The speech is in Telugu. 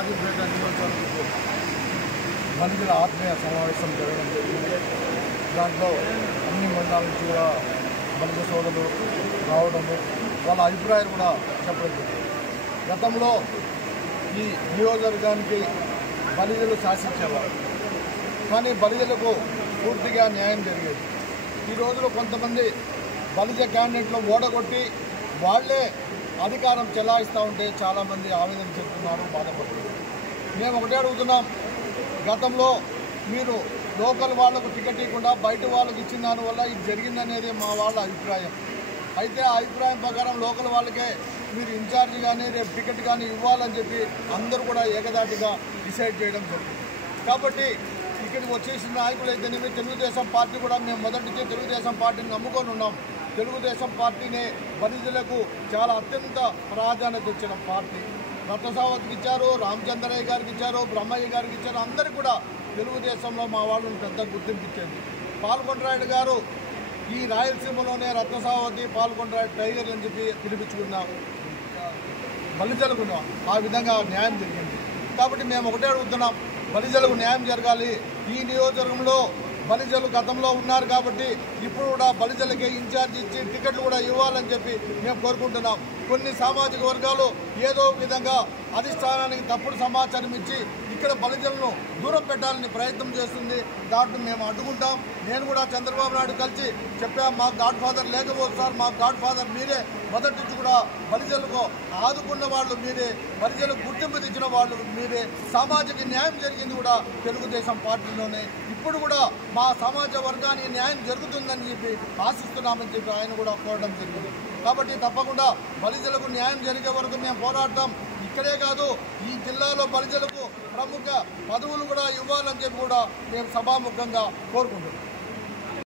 కాజీపేట నియోజకవర్గంలో బలిజల ఆత్మీయ సమావేశం జరగడం జరిగింది. దాంట్లో అన్ని మండలాల నుంచి కూడా బలిజ సోదరులు రావడము, వాళ్ళ అభిప్రాయాలు కూడా చెప్పడం జరిగింది. గతంలో ఈ నియోజకవర్గానికి బలిజలు శాసించేవారు, కానీ బలిజలకు పూర్తిగా న్యాయం జరిగేది. ఈ రోజులో కొంతమంది బలిజ క్యాండిడేట్లు ఓడగొట్టి వాళ్లే అధికారం చెలాయిస్తూ ఉంటే చాలామంది ఆవేదన చెందుతున్నారు, బాధపడుతున్నారు. మేము ఒకటే అడుగుతున్నాం, గతంలో మీరు లోకల్ వాళ్లకు టికెట్ ఇవ్వకుండా బయట వాళ్ళకి ఇచ్చిన దానివల్ల ఇది జరిగిందనేది మా వాళ్ళ అభిప్రాయం. అయితే ఆ అభిప్రాయం ప్రకారం లోకల్ వాళ్ళకే మీరు ఇన్ఛార్జ్ కానీ రేపు టికెట్ కానీ ఇవ్వాలని చెప్పి అందరూ కూడా ఏకదాటిగా డిసైడ్ చేయడం జరిగింది. కాబట్టి ఇక్కడికి వచ్చేసిన నాయకులు అయితేనేమి తెలుగుదేశం పార్టీ కూడా మేము మొదటి నుంచి తెలుగుదేశం పార్టీని నమ్ముకొని ఉన్నాం. తెలుగుదేశం పార్టీనే బలిజలకు చాలా అత్యంత ప్రాధాన్యత ఇచ్చిన పార్టీ. రత్నసావత్కి ఇచ్చారు, రామచంద్రయ్య గారికి ఇచ్చారు, బ్రహ్మయ్య గారికి ఇచ్చారు. అందరికీ కూడా తెలుగుదేశంలో మా వాళ్ళని పెద్ద గుర్తింపు ఇచ్చింది. పాల్కొండరాయుడు గారు ఈ రాయలసీమలోనే రత్నసావతి పాల్కొండరాయుడు టైగర్ అని చెప్పి పిలిపించుకున్నాం, బలిజలకు ఆ విధంగా న్యాయం జరిగింది. కాబట్టి మేము ఒకటే అడుగుతున్నాం, బలిజలకు న్యాయం జరగాలి. ఈ నియోజకవర్గంలో బలిజలు గతంలో ఉన్నారు కాబట్టి ఇప్పుడు కూడా బలిజలకే ఇన్ఛార్జ్ ఇచ్చి టికెట్లు కూడా ఇవ్వాలని చెప్పి మేము కోరుకుంటున్నాం. కొన్ని సామాజిక వర్గాలు ఏదో విధంగా అధిష్టానానికి తప్పుడు సమాచారం ఇచ్చి ఇక్కడ బలిజలను దూరం పెట్టాలని ప్రయత్నం చేస్తుంది. దాంట్లో మేము అడ్డుకుంటాం. నేను కూడా చంద్రబాబు నాయుడు కలిసి చెప్పాం, మాకు గాడ్ ఫాదర్ లేకపోతే సార్, మాకు గాడ్ ఫాదర్ మీరే, మొదటి నుంచి కూడా బలిజలకు ఆదుకున్న వాళ్ళు మీరే, బలిజలకు గుర్తింపు తెచ్చిన వాళ్ళు మీరే, సామాజిక న్యాయం జరిగింది కూడా తెలుగుదేశం పార్టీలోనే. ఇప్పుడు కూడా మా సమాజ వర్గానికి న్యాయం జరుగుతుందని చెప్పి ఆశిస్తున్నామని చెప్పి ఆయన కూడా కోరడం జరిగింది. కాబట్టి తప్పకుండా బలిజలకు న్యాయం జరిగే వరకు మేము పోరాడతాం. ఇక్కడే కాదు, ఈ జిల్లాలో బలిజలకు ప్రముఖ పదవులు కూడా ఇవ్వాలని చెప్పి కూడా మేము సభాముఖంగా కోరుకుంటున్నాం.